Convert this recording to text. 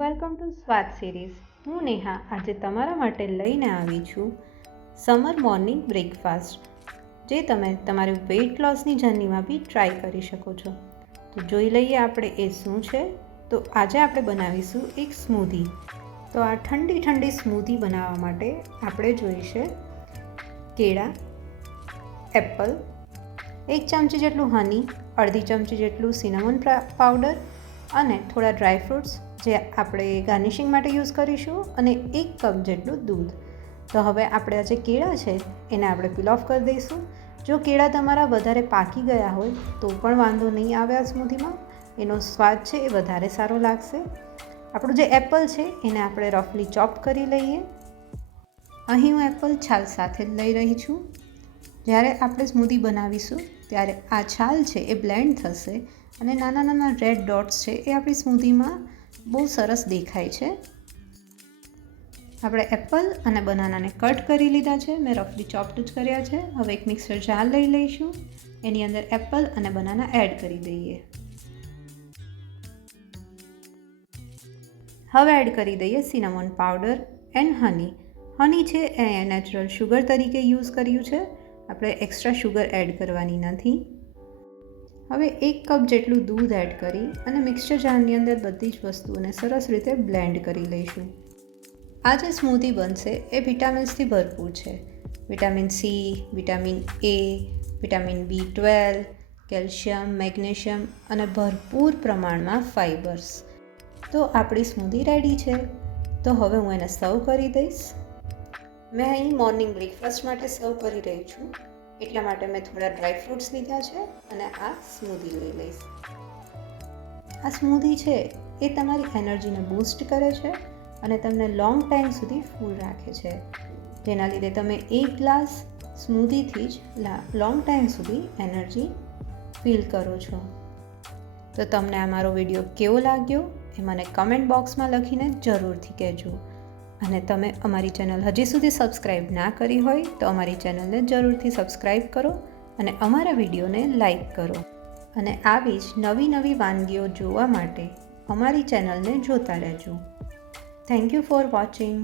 Welcome to સ્વાદ series. હું નેહા આજે તમારા માટે લઈને આવી છું સમર મોર્નિંગ બ્રેકફાસ્ટ, જે તમે તમારી વેઇટ લોસની જર્નીમાં બી ટ્રાય કરી શકો છો. તો જોઈ લઈએ આપણે એ શું છે. તો આજે આપણે બનાવીશું એક સ્મૂધી. તો આ ઠંડી ઠંડી સ્મૂધી બનાવવા માટે આપણે જોઈશે કેળા, એપલ, 1 ચમચી જેટલું હની, અડધી ચમચી જેટલું સિનેમન પાવડર અને થોડા ડ્રાયફ્રૂટ્સ જે આપણે ગાર્નિશિંગ માટે યુઝ કરીશું, અને 1 કપ જેટલું દૂધ. તો હવે આપણે આ જે કેળા છે એને આપણે પીલ ઓફ કરી દઈશું. જો કેળા તમારા વધારે પાકી ગયા હોય તો પણ વાંધો નહીં આવે, આ સ્મૂધીમાં એનો સ્વાદ છે એ વધારે સારો લાગશે. આપણું જે એપલ છે એને આપણે રફલી ચોપ કરી લઈએ. અહીં હું એપલ છાલ સાથે જ લઈ રહી છું. જ્યારે આપણે સ્મૂધી બનાવીશું ત્યારે આ છાલ છે એ બ્લેન્ડ થશે અને નાના નાના રેડ ડોટ્સ છે એ આપણી સ્મૂધીમાં બહુ સરસ દેખાય છે. આપણે એપલ અને બનાનાને કટ કરી લીધા છે, મેં રફલી ચોપ્ડ જ કર્યા છે. હવે એક મિક્સર જાર લઈ લઈશું, એની અંદર એપલ અને બનાના એડ કરી દઈએ. હવે એડ કરી દઈએ સિનેમન પાવડર એન્ડ હની. હની છે એ નેચરલ શુગર તરીકે યુઝ કર્યું છે, આપણે એક્સ્ટ્રા શુગર એડ કરવાની નથી. હવે 1 કપ જેટલું દૂધ એડ કરી અને મિક્સચર જારની અંદર બધી જ વસ્તુઓને સરસ રીતે બ્લેન્ડ કરી લઈશું. આ જે સ્મૂધી બનશે એ વિટામિન્સથી ભરપૂર છે. Vitamin C, vitamin A, vitamin B12, calcium, magnesium અને ભરપૂર પ્રમાણમાં ફાઇબર્સ. તો આપણી સ્મૂધી રેડી છે. તો હવે હું એને સર્વ કરી દઈશ. મેં અહીં મોર્નિંગ બ્રેકફાસ્ટ માટે સર્વ કરી રહી છું, એટલા માટે મેં થોડા ડ્રાયફ્રૂટ્સ લીધા છે અને આ સ્મૂધી લઈ લઈશ. આ સ્મૂધી છે એ તમારી એનર્જીને બૂસ્ટ કરે છે અને તમને લોંગ ટાઈમ સુધી ફૂલ રાખે છે, જેના લીધે તમે 1 ગ્લાસ સ્મૂધીથી જ લોંગ ટાઈમ સુધી એનર્જી ફીલ કરો છો. તો તમને આ મારો વિડીયો કેવો લાગ્યો એ મને કમેન્ટ બોક્સમાં લખીને જરૂરથી કહેજો. અને તમે અમારી ચેનલ હજી સુધી સબસ્ક્રાઈબ ના કરી હોય તો અમારી ચેનલને જરૂરથી સબસ્ક્રાઈબ કરો અને અમારા વિડીયોને લાઈક કરો. અને આવી જ નવી નવી વાનગીઓ જોવા માટે અમારી ચેનલને જોતા રહેજો. Thank you for watching.